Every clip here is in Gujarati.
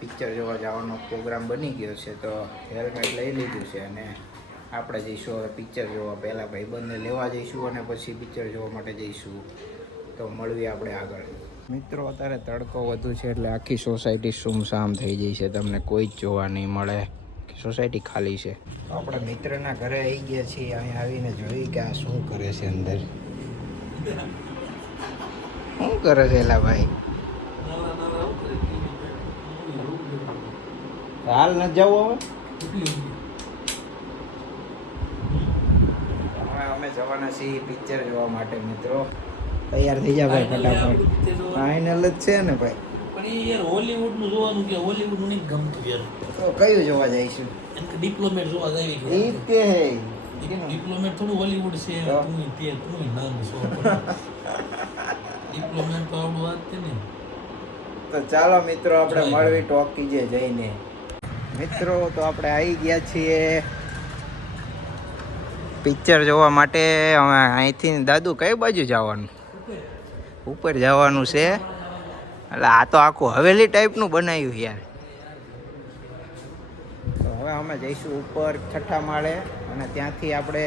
પિક્ચર જોવા જવાનો પ્રોગ્રામ બની ગયો છે, તો હેલ્મેટ લઈ લીધું છે અને આપણે જઈશું હવે પિક્ચર જોવા. પહેલાં ભાઈબંધને લેવા જઈશું અને પછી પિક્ચર જોવા માટે જઈશું. તો મળીએ આપણે આગળ. મિત્રો, અત્યારે તડકો વધુ છે એટલે આખી સોસાયટી સુમસામ થઈ ગઈ છે. તમને કોઈ જ જોવા નહીં મળે. સોસાયટી ખાલી છે. તો આપણે મિત્રના ઘરે આવી ગયા છીએ. અહીં આવીને જોઈ કે આ શું કરે છે અંદર. શું કરે છે એલા ભાઈ? હાલ ન જવું હવે? અમે જવાના છીએ પિક્ચર જોવા માટે મિત્રો. તૈયાર થઈ જા ભાઈ ફટાફટ. ફાઇનલ જ છે ને ભાઈ. પણ એ યાર હોલીવુડનું જોવાનું કે હોલીવુડનું નહીં ગમતું યાર. તો કયું જોવા જઈશું? ડિપ્લોમેટ જોવા જાવી છે ઈ તે હે. ડિપ્લોમેટ થોડું હોલીવુડ છે તો? તું તે તું નામ છો. ડિપ્લોમેટ તો આવડું વાત છે ને. તો ચાલો મિત્રો આપણે મળવી ટોકીજે જઈને. મિત્રો, તો આપણે આવી ગયા છીએ. પિક્ચર જોવા માટે અમે અહીંથી દાદુ કઈ બાજુ જવાનું? ઉપર જવાનું છે. એટલે આ તો આખું હવેલી ટાઈપનું બનાવ્યું યાર. તો હવે અમે જઈશું ઉપર છઠ્ઠા માળે અને ત્યાંથી આપણે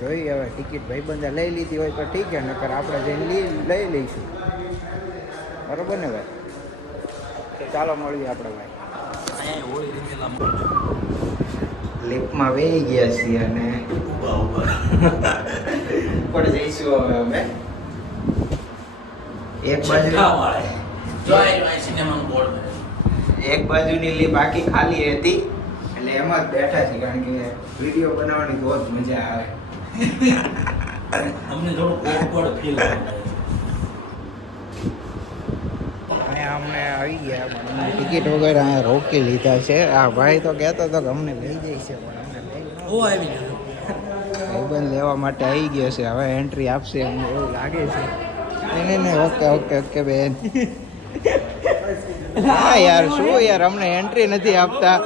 જોઈએ હવે ટિકિટ ભાઈબંધા લઈ લીધી હોય તો ઠીક છે, નકર આપણે જઈને લઈ લઈશું. બરોબર ને ભાઈ? ચાલો મળીએ આપણે ભાઈ. રમેલા વેઈ ગયા છીએ અને પણ જઈશું હવે અમે એક બાજુ એક બાજુની લીપ આખી ખાલી હતી. એટલે એમાં જ બેઠા છે કારણ કે વીડિયો બનાવવાની બહુ જ મજા આવે. અમને થોડું ઓકવર્ડ ફીલ અહીંયા અમને આવી ગયા પણ અમને ટિકિટ વગેરે અહીંયા રોકી લીધા છે. આ ભાઈ તો કહેતો હતો કે અમને લઈ જાય છે પણ અમને ભાઈબંધ લેવા માટે આવી ગયો છે. હવે એન્ટ્રી આપશે અમને એવું લાગે છે. નહીં નહીં ઓકે ઓકે ઓકે બેન. હા યાર શું યાર અમને એન્ટ્રી નથી આપતા.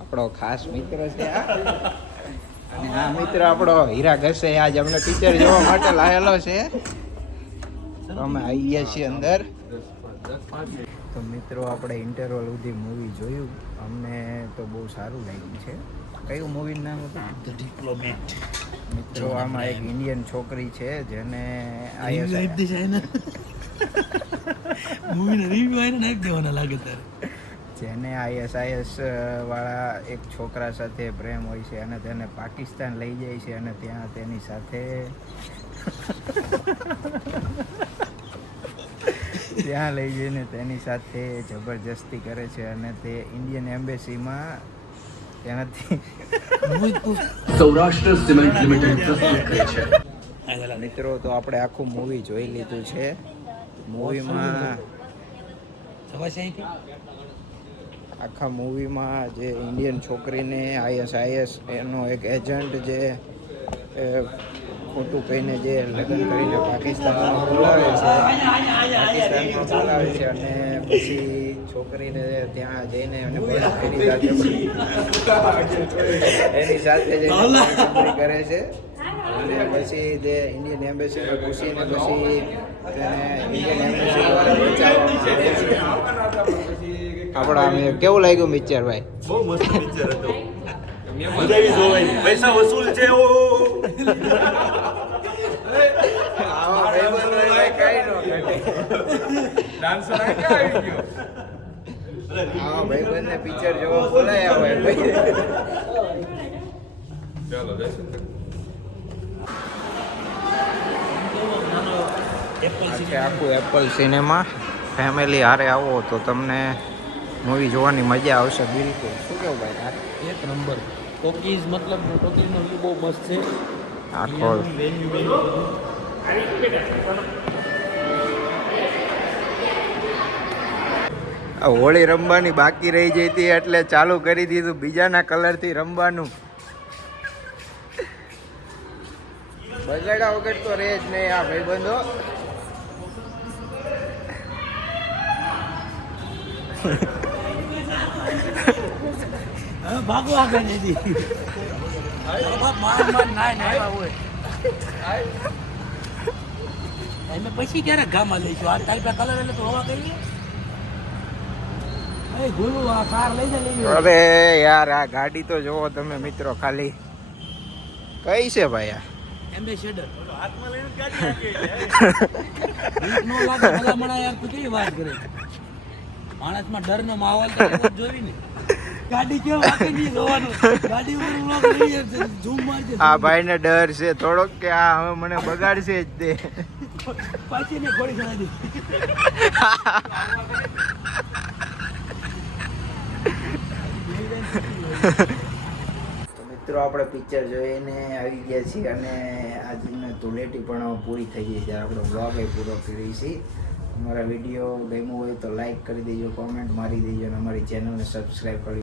આપણો ખાસ મિત્ર છે આ અને આ મિત્ર આપણો હીરા ઘસે આજ અમને પિક્ચર જોવા માટે લાયેલો છે. તો અમે આવી ગયા છીએ અંદર. તો મિત્રો આપણે ઇન્ટરવલ સુધી મૂવી જોયું. અમને તો બહુ સારું લાગ્યું છે. કયું મૂવીનું નામ હતું? ધ ડિપ્લોમેટ મિત્રો આમાં એક ઇન્ડિયન છોકરી છે જેને દેશે એને. રિવ્યુ આવીને નાખી દેવાના લાગે તારે જેને આઈએસઆઈએસ વાળા એક છોકરા સાથે પ્રેમ હોય છે અને તેને પાકિસ્તાન લઈ જાય છે અને ત્યાં તેની સાથે ત્યાં લઈ જઈને તેની સાથે જબરજસ્તી કરે છે અને તે ઇન્ડિયન એમ્બેસીમાં તેનાથી સૌરાષ્ટ્ર સિમેન્ટ લિમિટેડ પ્રસ્તુત કરે છે. મિત્રો તો આપણે આખું મૂવી જોઈ લીધું છે. મૂવીમાં અહીંથી? આખા મૂવીમાં જે ઇન્ડિયન છોકરીને આઈએસઆઈએસ એનો એક એજન્ટ જે ખોટું કહીને જે લગ્ન કરીને પાકિસ્તાનમાં બોલાવે છે પાકિસ્તાનમાં બોલાવે છે અને પછી છોકરીને ત્યાં જઈને એને સાથે એની સાથે જઈને કરે છે. અને પછી જે ઇન્ડિયન એમ્બેસીને ઘૂસીને પછી તેને ઇન્ડિયન એમ્બેસી દ્વારા બચાવવામાં આવે છે. આપણા કેવું લાગ્યું પિક્ચર ભાઈ? બહુ મસ્ત મિક્સર હતું. પૈસા વસૂલ છે ઓ. પિક્ચર જોવા બોલાયા હોય આખું એપલ સિનેમા ફેમિલી હારે આવો તો તમને મૂવી જોવાની મજા આવશે બિલકુલ. શું કેવું ભાઈ તારે? એક નંબર. ટોકીઝ મતલબ ટોકીઝનો વ્યૂ બહુ મસ્ત છે. આખો હોળી રમવાની બાકી રહી જઈ હતી એટલે ચાલુ કરી દીધું બીજાના કલરથી રમવાનું. બગાડા વગર તો રહે જ નહીં આ ભાઈબંધો. હવે ભાગો આગળ હોય અમે પછી ક્યારેક ગામમાં લઈશું? આ તારી પાસે કલર એટલે તો હોવા કહીએ એ ગોલું આ કાર લઈ જા લઈ જા. અરે યાર આ ગાડી તો જોવો તમે મિત્રો ખાલી. કઈ છે ભાઈ આ? એમ્બેસેડર હાથમાં લઈને ગાડી લાગે યાર તું કેવી વાત કરે? માણસમાં ડરનો માહોલ જોઈ ને. આ ભાઈને ડર છે થોડોક કે આ હવે મને બગાડશે જ તે. ને મિત્રો આપણે પિક્ચર જોઈને આવી ગયા છીએ અને આજની ધૂળેટી પણ પૂરી થઈ ગઈ છે. આપણો બ્લોગ એ પૂરો કરી છે અમારા વીડિયો ગમ્યો હોય તો લાઈક કરી દેજો, કોમેન્ટ મારી દેજો અને અમારી ચેનલને સબસ્ક્રાઈબ કરી